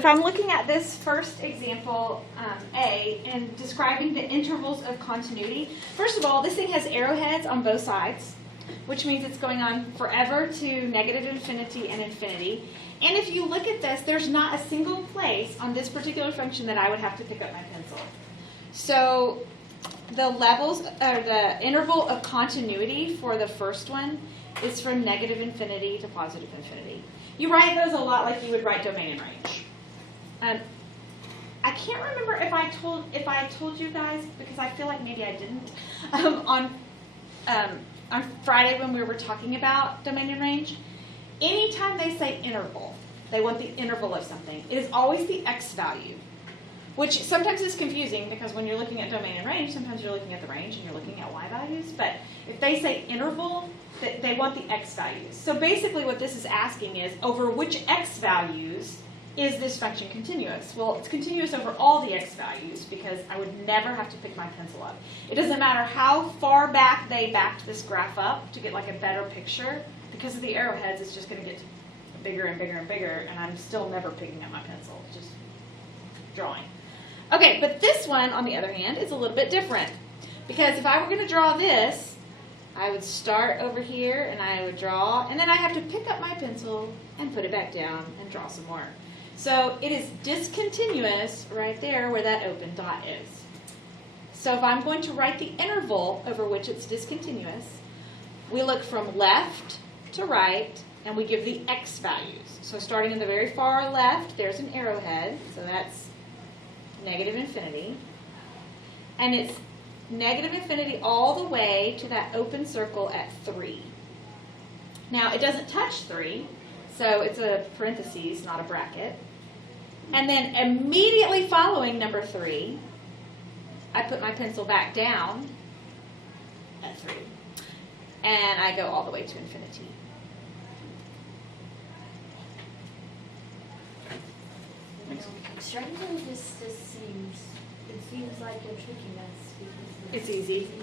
if I'm looking at this first example, A, and describing the intervals of continuity, first of all, this thing has arrowheads on both sides, which means it's going on forever to negative infinity and infinity. And if you look at this, there's not a single place on this particular function that I would have to pick up my pencil. So the levels, or the interval of continuity for the first one is from negative infinity to positive infinity. You write those a lot like you would write domain and range. I can't remember if I told you guys, because I feel like maybe I didn't, on Friday when we were talking about domain and range. Anytime they say interval, they want the interval of something, it is always the x value, which sometimes is confusing because when you're looking at domain and range, sometimes you're looking at the range and you're looking at y values. But if they say interval, they want the x values. So basically what this is asking is, over which x values is this function continuous? Well, it's continuous over all the x values because I would never have to pick my pencil up. It doesn't matter how far back they backed this graph up to get like a better picture. Because of the arrowheads, it's just going to get bigger and bigger and bigger, and I'm still never picking up my pencil, just drawing. Okay, but this one, on the other hand, is a little bit different. Because if I were going to draw this, I would start over here, and I would draw, and then I have to pick up my pencil and put it back down and draw some more. So it is discontinuous right there where that open dot is. So if I'm going to write the interval over which it's discontinuous, we look from left to right, and we give the x values. So starting in the very far left, there's an arrowhead, so that's negative infinity. And it's negative infinity all the way to that open circle at 3. Now, it doesn't touch 3, so it's a parentheses, not a bracket. And then immediately following number 3, I put my pencil back down at 3. And I go all the way to infinity. Strangely, this seems like you're tricking us because It's easy.